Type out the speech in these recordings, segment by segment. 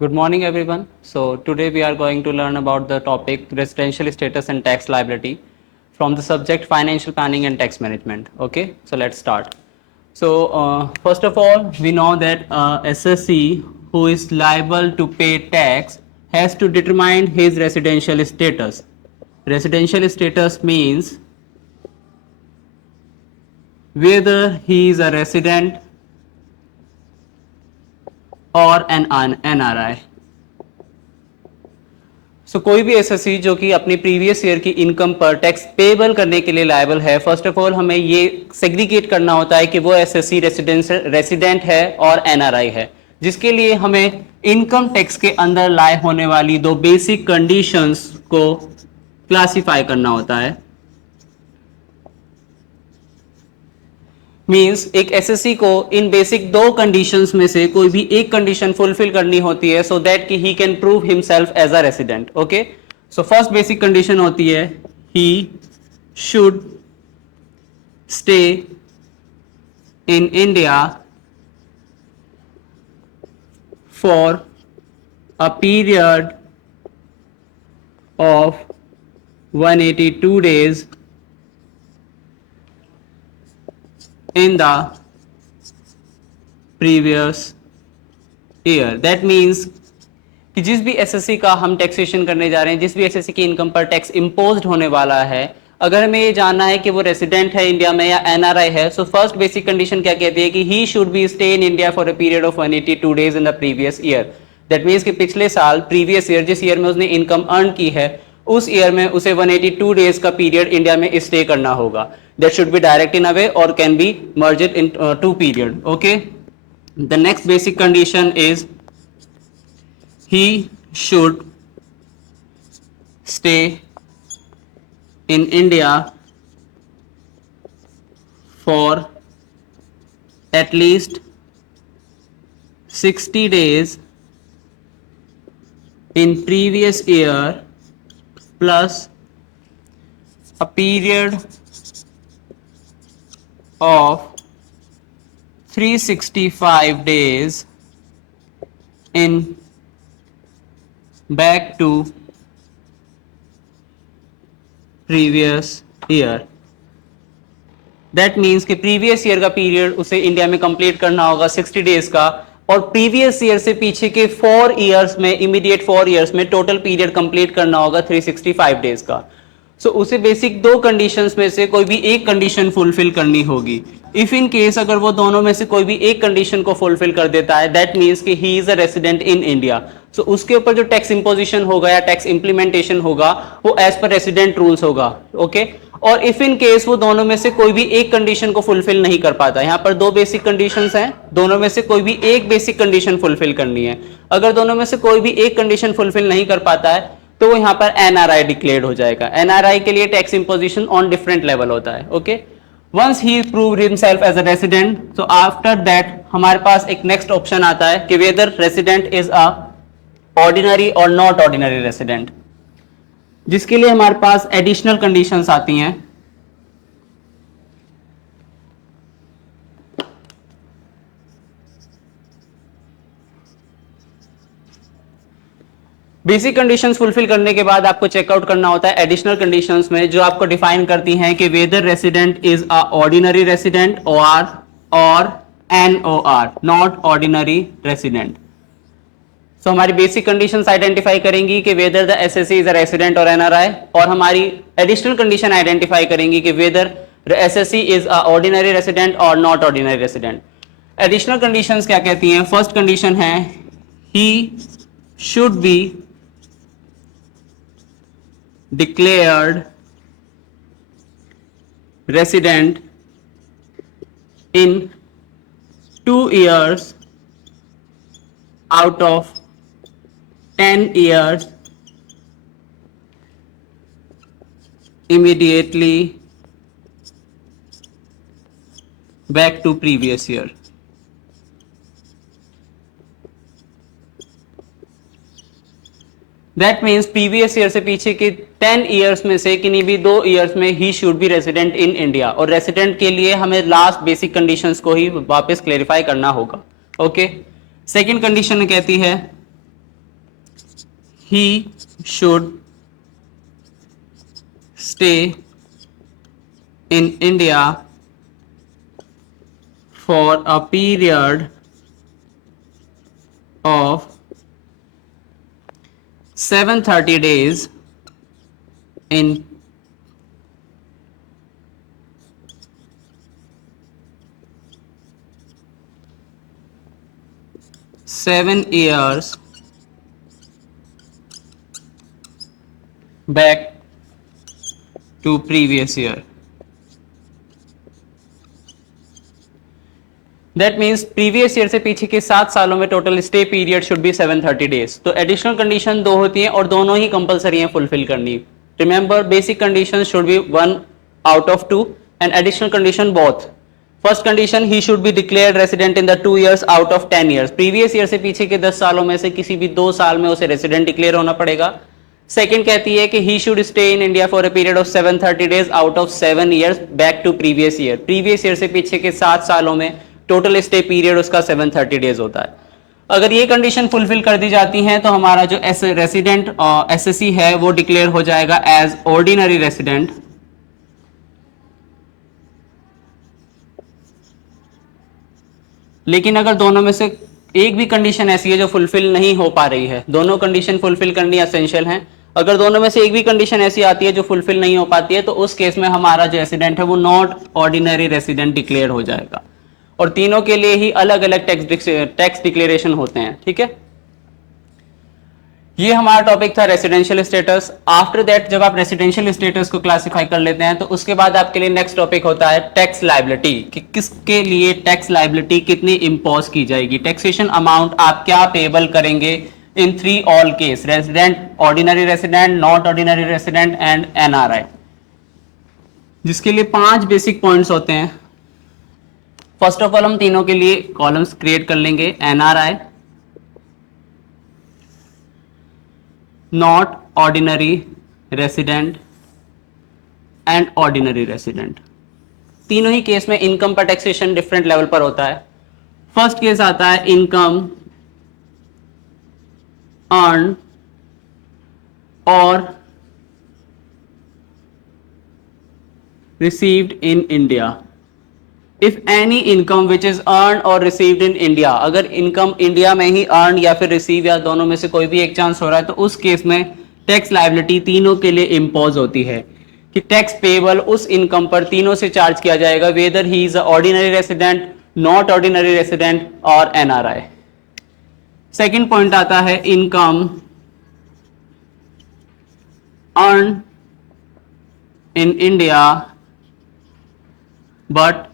Good morning, everyone. So, today we are going to learn about the topic residential status and tax liability from the subject financial planning and tax management. Okay, so let's start. So, first of all, we know that SSC who is liable to pay tax has to determine his residential status. Residential status means whether he is a resident or an NRI. कोई भी SSC जो कि अपनी previous year की income पर tax payable करने के लिए लायबल है, फर्स्ट ऑफ ऑल हमें ये सेग्रीगेट करना होता है कि वो एसएससी रेसिडेंट है और एनआरआई है, जिसके लिए हमें इनकम टैक्स के अंदर लाए होने वाली दो बेसिक कंडीशंस को क्लासिफाई करना होता है। मींस एक एसएससी को इन बेसिक दो कंडीशंस में से कोई भी एक कंडीशन फुलफिल करनी होती है सो दैट कि he can prove himself as a resident. Okay, so first basic condition होती है he should stay in India for a period of 182 days in the previous year. That means कि जिस भी SSC का हम taxation करने जा रहे हैं, जिस भी एसएससी की इनकम पर टैक्स इम्पोज्ड होने वाला है, अगर हमें ये जानना है कि वो रेसिडेंट है इंडिया में या एनआरआई है, सो फर्स्ट बेसिक कंडीशन क्या कहती है कि he should be stay in India for a period of 182 days in the previous year. That means कि पिछले साल प्रीवियस ईयर जिस ईयर में उसने इनकम अर्न की है उस ईयर में उसे 182 डेज का पीरियड इंडिया में स्टे करना होगा। That should be direct in a way or can be merged in two period. Okay, the next basic condition is he should stay in India for at least 60 days in previous year plus a period of 365 days in back to previous year. That means कि previous year का period उसे India में complete करना होगा 60 days का, और previous year से पीछे के 4 इयर्स में, इमीडिएट 4 इयर्स में टोटल पीरियड कंप्लीट करना होगा 365 डेज का। सो उसे बेसिक दो कंडीशंस में से कोई भी एक कंडीशन फुलफिल करनी होगी। इफ इन केस अगर वो दोनों में से कोई भी एक कंडीशन को फुलफिल कर देता है, दैट मीन्स कि he is a resident in India. So उसके ऊपर जो टैक्स इंपोजिशन होगा या टैक्स इंप्लीमेंटेशन होगा वो एज पर रेसिडेंट रूल्स होगा। ओके, और इफ इन केस वो दोनों में से कोई भी एक कंडीशन को फुलफिल नहीं कर पाता, यहां पर दो बेसिक कंडीशंस हैं, दोनों में से कोई भी एक बेसिक कंडीशन फुलफिल करनी है। अगर दोनों में से कोई भी एक कंडीशन फुलफिल नहीं कर पाता है तो वो यहां पर एनआरआई डिक्लेयर्ड हो जाएगा। एनआरआई के लिए tax imposition on different level होता है। Okay, once he proved himself as a resident, so after that हमारे पास एक नेक्स्ट ऑप्शन आता है कि whether resident is a ordinary और नॉट ऑर्डिनरी रेसिडेंट, जिसके लिए हमारे पास एडिशनल कंडीशंस आती हैं। बेसिक कंडीशंस फुलफिल करने के बाद आपको चेकआउट करना होता है एडिशनल कंडीशंस में, जो आपको डिफाइन करती हैं कि whether resident is a ordinary resident or NOR, not ordinary resident. So हमारी बेसिक कंडीशंस आइडेंटिफाई करेंगी कि whether the SSC is a resident or NRI, और हमारी एडिशनल कंडीशन आइडेंटिफाई करेंगी कि whether SSC is a ordinary resident or not ordinary resident. Additional conditions क्या कहती हैं? फर्स्ट कंडीशन है he should be declared resident in 2 years out of 10 years immediately back to previous year. That means previous year से पीछे के 10 years में से किन्हीं भी 2 ईयर्स में ही should B resident in India, और रेसिडेंट के लिए हमें लास्ट बेसिक कंडीशंस को ही वापस क्लेरिफाई करना होगा। ओके, सेकंड कंडीशन कहती है he should stay in India for a period of 730 days in 7 years back to previous year. That means previous year से पीछे के 7 सालों में total stay period should be 730 days. तो एडिशनल कंडीशन 2 होती हैं और दोनों ही कंपलसरी हैं फुलफिल करनी. Remember basic condition should be 1 out of 2 and additional condition both. First condition he should be declared resident in the 2 years out of 10 years. Previous year से पीछे के 10 सालों में से किसी भी 2 साल में उसे रेसिडेंट डिक्लेयर होना पड़ेगा. सेकेंड कहती है कि he should stay in India for a period of 730 days out of 7 years back to previous year. Previous year से पीछे के 7 सालों में टोटल स्टे पीरियड उसका 730 डेज होता है. अगर ये कंडीशन फुलफिल कर दी जाती है तो हमारा जो रेसिडेंट एसएससी है वो डिक्लेयर हो जाएगा एज ऑर्डिनरी रेसिडेंट. लेकिन अगर दोनों में से एक भी कंडीशन ऐसी है जो फुलफिल नहीं हो पा रही है, दोनों कंडीशन फुलफिल करनी एसेंशियल है. अगर दोनों में से एक भी कंडीशन ऐसी आती है जो फुलफिल नहीं हो पाती है तो उस केस में हमारा जो रेसिडेंट है वो नॉट ऑर्डिनरी रेसिडेंट डिक्लेयर हो जाएगा. और तीनों के लिए ही अलग अलग टैक्स डिक्लेरेशन होते हैं. ठीक है, ये हमारा टॉपिक था रेसिडेंशियल स्टेटस. आफ्टर दैट जब आप रेसिडेंशियल स्टेटस को क्लासिफाई कर लेते हैं तो उसके बाद आपके लिए नेक्स्ट टॉपिक होता है टैक्स लायबिलिटी, कि किसके लिए टैक्स लायबिलिटी कितनी इंपोज की जाएगी. टैक्सेशन अमाउंट आप क्या पेबल करेंगे इन 3 all case, resident, ordinary resident, not ordinary resident and NRI, जिसके लिए 5 बेसिक पॉइंट्स होते हैं. फर्स्ट ऑफ ऑल हम तीनों के लिए कॉलम्स क्रिएट कर लेंगे. NRI, not ordinary resident and ordinary resident. तीनों ही केस में इनकम पर टैक्सेशन डिफरेंट लेवल पर होता है. फर्स्ट केस आता है इनकम अर्न और received in India. If any income which is earn और रिसीव्ड इन इंडिया, अगर इनकम इंडिया में ही अर्न या फिर रिसीव या दोनों में से कोई भी एक चांस हो रहा है तो उस केस में टैक्स लायबिलिटी तीनों के लिए इंपोज होती है कि टैक्स पेबल उस इनकम पर तीनों से चार्ज किया जाएगा, weather he is ordinary resident, not ordinary resident or NRI. Second point आता है income earn in India but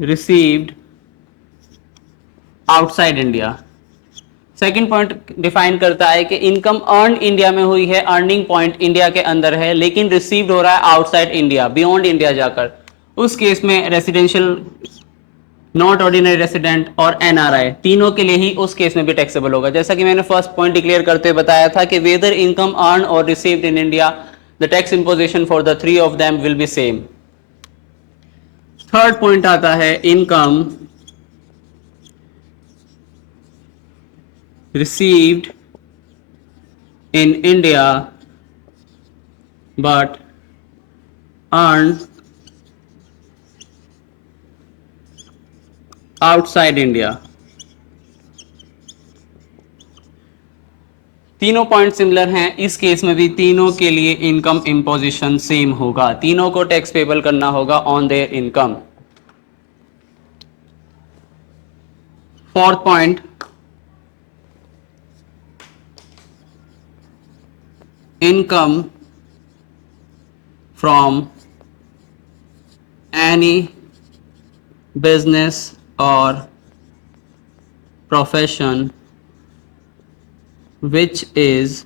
received outside India. Second point define करता है कि इनकम अर्न इंडिया में हुई है, अर्निंग पॉइंट इंडिया के अंदर है, लेकिन रिसीव्ड हो रहा है आउटसाइड इंडिया, बियॉन्ड इंडिया जाकर. उस केस में residential, not ordinary resident or NRI तीनों के लिए ही उस केस में भी टैक्सेबल होगा. जैसा कि मैंने फर्स्ट पॉइंट डिक्लेयर करते हुए बताया था कि वेदर इनकम अर्न और received in India, the tax imposition for the 3 of them will be same. Third point आता है income received in India but earn outside India. तीनों पॉइंट सिमिलर हैं. इस केस में भी तीनों के लिए इनकम इंपोजिशन सेम होगा, तीनों को टैक्स पेबल करना होगा on their income. Fourth point, income from any business और profession which is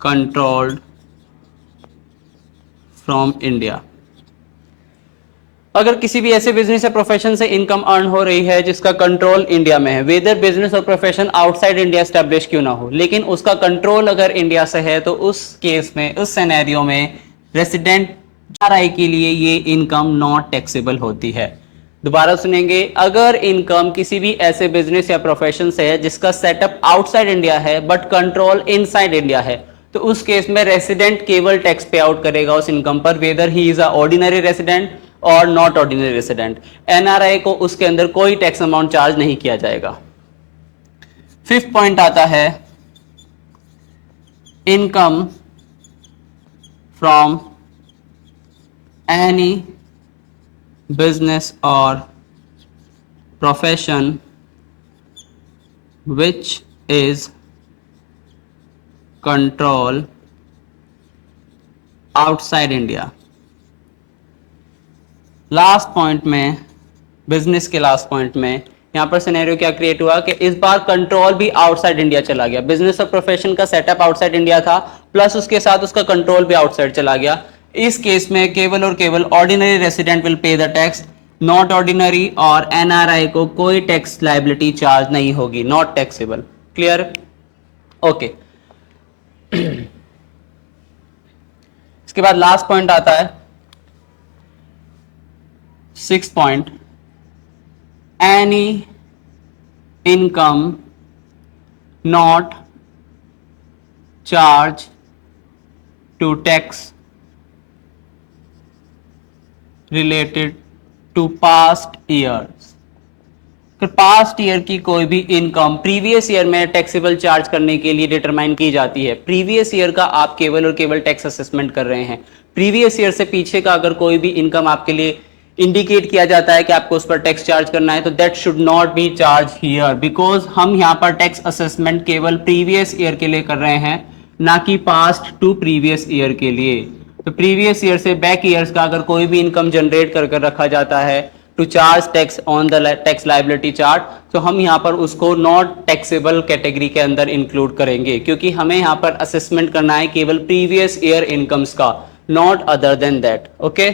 controlled from India. अगर किसी भी ऐसे बिजनेस या प्रोफेशन से इनकम अर्न हो रही है जिसका कंट्रोल इंडिया में है, वेदर बिजनेस और प्रोफेशन आउटसाइड इंडिया स्टैब्लिश क्यों ना हो, लेकिन उसका कंट्रोल अगर इंडिया से है, तो उस केस में, उस सिनेरियो में रेसिडेंट आरआई के लिए ये इनकम नॉट टैक्सेबल होती है. दोबारा सुनेंगे, अगर इनकम किसी भी ऐसे बिजनेस या प्रोफेशन से है जिसका सेटअप आउटसाइड इंडिया है बट कंट्रोल इनसाइड इंडिया है, तो उस केस में रेसिडेंट केवल टैक्स पे आउट करेगा उस इनकम पर, weather he is a ordinary resident or not ordinary resident. NRI को उसके अंदर कोई टैक्स अमाउंट चार्ज नहीं किया जाएगा। फिफ्थ पॉइंट आता है income from any business or profession which is control outside India। Last point में, बिजनेस के लास्ट पॉइंट में यहां पर सिनेरियो क्या क्रिएट हुआ कि इस बार कंट्रोल भी आउटसाइड इंडिया चला गया। बिजनेस और प्रोफेशन का सेटअप आउटसाइड इंडिया था, प्लस उसके साथ उसका कंट्रोल भी आउटसाइड चला गया। इस केस में केवल और केवल ordinary resident will pay the tax, not ordinary और एनआरआई को कोई टैक्स लायबिलिटी चार्ज नहीं होगी, नॉट टैक्सेबल। क्लियर? ओके। इसके बाद लास्ट पॉइंट आता है, six point, any income not charge to tax related to past years. Past year की कोई भी इनकम प्रीवियस ईयर में टैक्सेबल चार्ज करने के लिए डिटरमाइन की जाती है। प्रीवियस ईयर का आप केवल और केवल टैक्स असेसमेंट कर रहे हैं, प्रीवियस ईयर से पीछे का अगर कोई भी इनकम आपके लिए इंडिकेट किया जाता है कि आपको उस पर टैक्स चार्ज करना है, तो that should not be charge here, because हम यहाँ पर टैक्स असेसमेंट केवल प्रीवियस ईयर के लिए कर रहे हैं, ना कि पास्ट टू प्रीवियस ईयर के लिए। तो प्रीवियस ईयर से बैक ईयर्स का अगर कोई भी इनकम जनरेट कर रखा जाता है to charge tax on the tax liability chart, तो हम यहाँ पर उसको नॉट टैक्सेबल कैटेगरी के अंदर इंक्लूड करेंगे, क्योंकि हमें यहाँ पर असेसमेंट करना है केवल प्रीवियस ईयर इनकम्स का, not other than that. Okay.